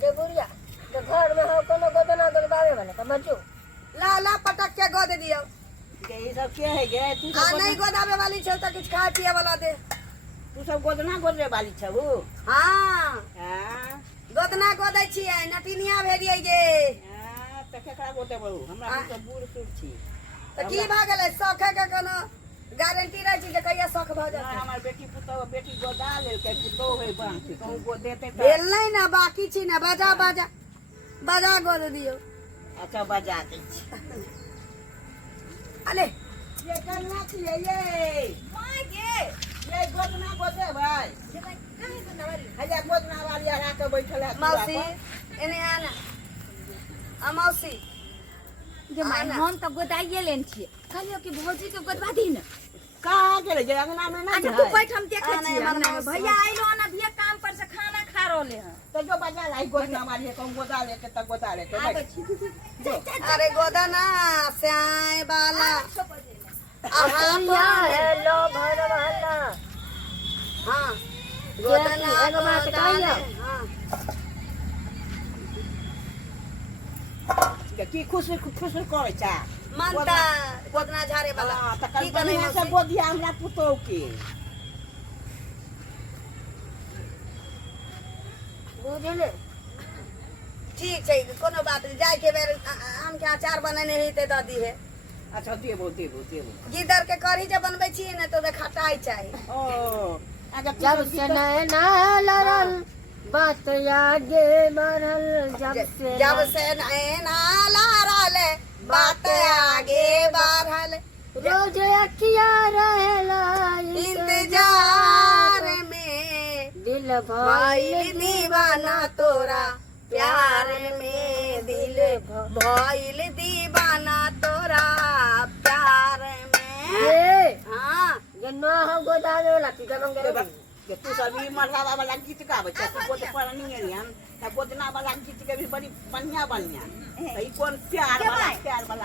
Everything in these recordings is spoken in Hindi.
देबुरिया तो घर में हो कोनो गोदना गोदावे वाला तो बच्चो ला ला पटक के गोद दियो के ई सब के है गे तू आ सब नहीं गोदावे वाली छ त कुछ खा पिए वाला दे तू सब गोदना गोदरे वाली छबू हां हां गोदना गोदै छियै नटिनिया भेलियै गे हां त केकरा गोदे बहू हमरा तो बूढ़ सूढ़ छी त की भ गेलै शौखे के कोनो गारंटी रह छी जे कहिया शौख भ ना जात हमर बेटी गोदा लेल के पुतो होय बांध कहूं गो देते त भेल नहीं ना बाकी छी ना बाजा बाजा बाजा गोद दियो अच्छा बजा दे छी अले ये करना छिए ये माय गे ये गोदना गोदे भाई जे भाई काहे गोदवारी हया गोदना वाली हरा के बैठल है मौसी एने आना आ मौसी जे माय हम तो गोदाइए लेन छिए कहलियो कि भौजी के गोदवा दी न कहां गेले जे अंगना में ना अच्छा तू बैठ हम देखे छिए अंगना में भैया आइलो ना भैया काम पर से खाना खा रहले हैं तो जो बजा लाई गोदना वाली कहूं गोदा लेके त गोदा लेके आबै बैठ छी अरे गोदना स्याय बाला हेलो भरवाला हां गोदना एगो बात कहियो हां की खुश खुश करे छा मानता गोदना झारे वाला हां त की कल करे बढ़िया से गोदिया हमरा पुतो के बुझले ठीक छै कोनो बात नहीं जाय के बेर आम के अचार बनेने है ते दादी है अच्छा देबो गिदर के कढ़ी जे बनबै छी ने तो खटाई चाही ओ अगर जब से नैना लड़ल बात आगे बढ़ल जब से नैना लारल बात आगे बढ़ल रोज अखिया रहेला इंतजार में दिल भइल दीवाना तोरा प्यार में दिल भइल दीवाना तोरा प्यार में ए हाँ ये न हो गोदावे वाला की गमन करे ये तू सभी मरलावा वाला गीत गावे छ तू गोद पर नहीं है हम त गोदना वाला गीत के भी बड़ी बढ़िया ई कौन प्यार वाला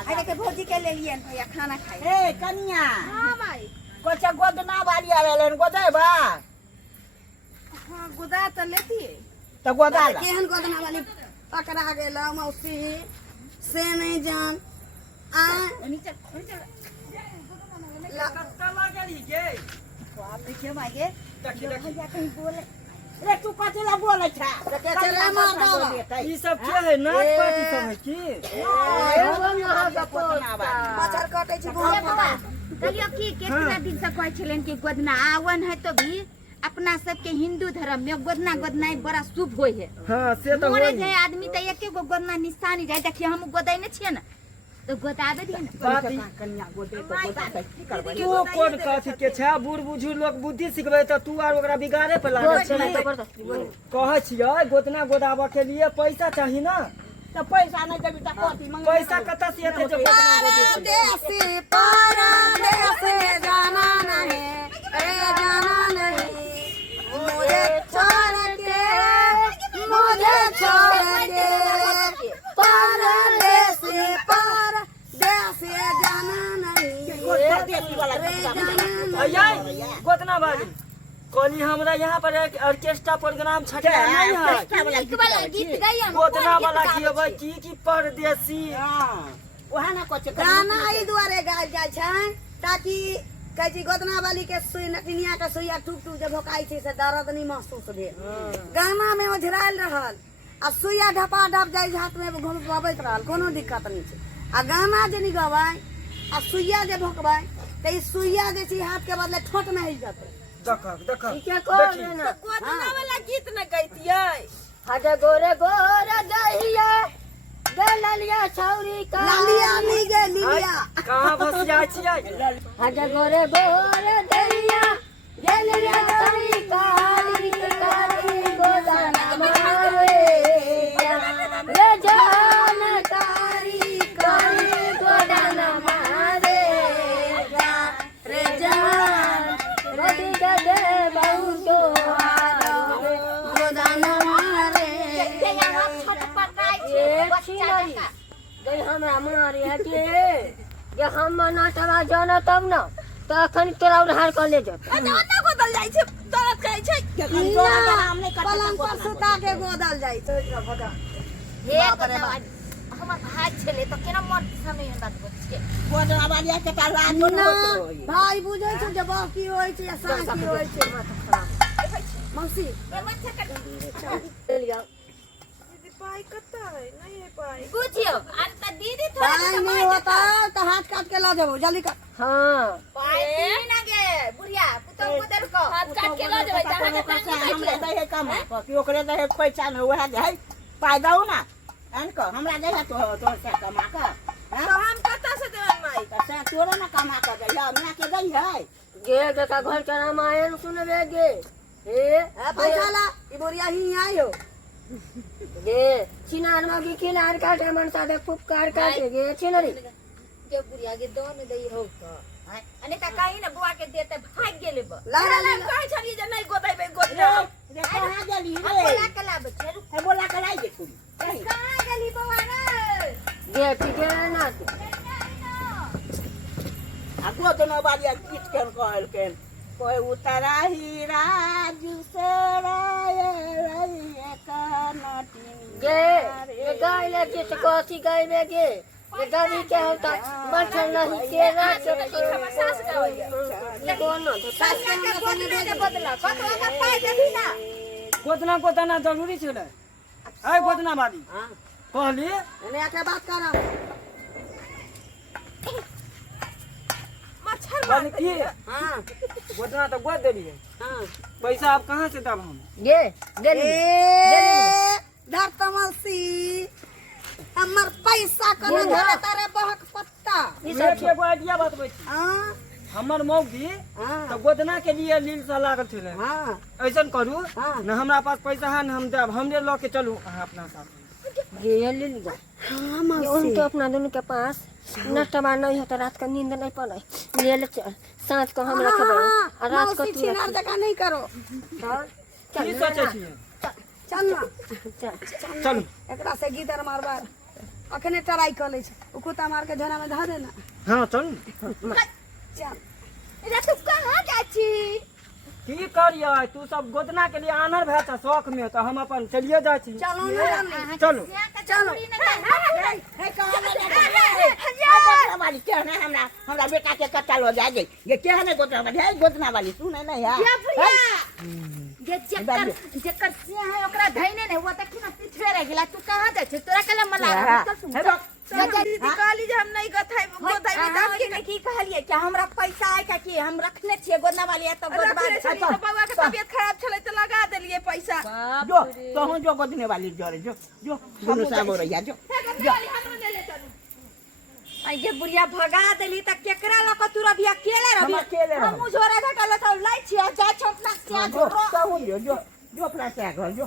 अरे के भौजी के ले लिए भैया खाना खाए ए कन्या हां भाई कोच गोदना वाली आवेलन गोदे बा हां गुदा त लेती त गोदा ला केहन गोदना वाली पकड़ा गेल मौसी से नहीं जान आ नीचे कत्तला गेली गे आप देखिए भाई गे भैया कहीं बोले रे तू कथि बोले छा के चले मारदा ई सब के है नाच पार्टी सब है की एगो यहाँ का पोता मच्छर काटे छी ये बहुत बाबा कहलियो कि कितना दिन से कहै छलन कि गोदना आवन है तो भी अपना सबके हिंदू धर्म में गोदना गोदनाई बड़ा शुभ होय है हां से तो मोरे होई जाए आदमी त एके गो गोदना निशानी जाए देखिए हम गोदाइने छिए ना तो गोदावे दिए ना बात ई कन्या गोदे तो गोदा की करबै तू कोन कथि के छै बूढ़ बुझू लोग बुद्धि सिखबै त तू आर ओकरा बिगाड़े पे लागल छै जबरदस्ती बोल कहै छियै गोदना गोदाबा के लिए पैसा चाहिए ना त पैसा नहीं देबी त कथि मंग पैसा कत से एते जो गोदना गोदे परदेसी जाना नहीं ए जाना नहीं मुझे छोड़ के परदेसी जाना नहीं परदेसी वाला रे जाना अयै गोदना बाजी कली हमरा यहाँ पर एक ऑर्केस्ट्रा प्रोग्राम छटे नहीं है एक वाला गीत गाई हम गोदना वाला की परदेसी हां ओहा ना कोच गाना ई दुआरे गायल जाय छै ताकि कहै छी गोदना वाली के सुई नटिनिया के सुइया टूक टूक जे भोकाई छै से दर्द नहीं महसूस भेल गाना में ओझरायल रहल आ सुइया ढपा ढप जाय हाथ में घुमबैत रहल कोनो दिक्कत नहीं छै आ गाना जे नहीं गबै आ सुइया जे भोकबै त ई सुइया जे छै हाथ के बदले ठोट में हो जाते देख क्या कर ना गोदना वाला गीत न गैतियै हज गोरे गोरे दहिया गललिया छौरी का लालिया नहीं गे लिलिया कहां फंस जाय छियै हज गोरे गोरे दहिया गललिया छौरी का काली गोदाना मारे ले जान कारी काली गोदाना मारे रे जान रोटी के दे बहु तो गोदाना मारे गई हमरा मारी हटे जे हम नाटवा जाना तब ना तो अखन तोरा उधार कर ले जाता गोदल जाई छे दर्द करे छे के हम नहीं करते पलंग पर सुता के गोदल जाई छै भगा हे गोदना हमर भाई छले तो केना मन समय में बात बोल छे गोदना वाली के ता रात ना भाई बुझै छै जे बाप की होय छै या साँ की होय छै बात खराब मौसी ए मत ले लिया पाई कत्ता है नहीं है पाई बुझियो अंत दीदी थोड़ा पाई नहीं होता तो हाथ काट के ला जाबो जल्दी कर हाँ पाई ना गे बुढ़िया पुतौ पुतल को हाथ काट के ला देबै जहां के पानी हमरे दे है कम कि ओकरे दे है पैसा में वह दे है पाई दऊ ना अनको हमरा दे है तो से कमा के तो हम कत्ता से देवन माई से तोरे ना कमा के दे या हमरा के दई है गे का घर का रामायण सुनबे गे हे पैसा ला ई बोरिया ही आयो गे चिनार मगी किनार काटे मन सादे फुफकार काटे गे चिनरी के बुढ़िया के दोन दई हो अने का कहीं ना बुआ के देते भाग गेले ब ला ला ला कहि छली जे नहीं गोदैबे गोदना रे कहां गेली रे बोला के लाब छे है बोला के लाई जे तू कहां गेली बवा रे गे पिके ना तू आ गोदना वाली किट कर कहल के कोई उतरा ही राजू से गे ये गाय ले के कथी गाय में गे ये गाड़ी के होता बैठल नहीं के रात सास का होइए कोनो तो सास के गोदना के बदला कतवा का पाई देही ना गोदना गोदना जरूरी छले ए गोदना वाली हां कहली एने आके बात कर मच्छर कहली की हां गोदना तो गोद देली है हां पैसा आप कहां से दब हम गे देली धर तमसी हमर पैसा कने धरे तारे बहक पत्ता ई सब एगो आइडिया बतबै छी हां हमर मौगी हां तो गोदना के लिए लील सा लागल छले हां ऐसन करू हाँ। न हमरा पास पैसा है न हम देब हमरे ल के चलू अहाँ अपना साथ गे ले लिया हां मौसी उनके अपना दोनों के पास नटवा नहीं होता रात का नींद नहीं पड़े ले ले चल सांझ को हम रखबे और रात को मौसी तू छिनार रख जका नहीं करो की सोचै छी चल ना चलू एकरा से गीदर मारबा अखने ट्राई कर ले छै उकुता मार के झोरा में धर दे ना हां चल चल रे तू कहां जाची की करिए तू सब गोदना के लिए आनर भै त शौक में तो हम अपन चलिए जाय छी चलो ना चलो चलो है कहां गोदना वाली के ना हमरा बेटा के कत्ता लो जा गई ये के है गोदना वाली है गोदना वाली तू नहीं है या बुढ़िया जे जेकर से है ओकरा धइने ने वो तक ना पिछड़े रह गेला तू कहां जाछ तोरा कला मला तो सुन है दीदी कहली जे हम नहीं गथाई गोदाई में दाम के की कहलिए कि हमरा पैसा आए का कि हम रखने छिए गोदना वाली तो गोदबा बाबा के तबीयत खराब छले तो लगा देलिए पैसा जो तो हम जो गोदने वाली जो गुरु साहब हो रही जो आई जे बुढ़िया भगा देली त केकरा ल क तू रबिया केले हम अकेले रहो। हम झोरा घटल त लाई छिए जा छोटना से जो अपना से घर जो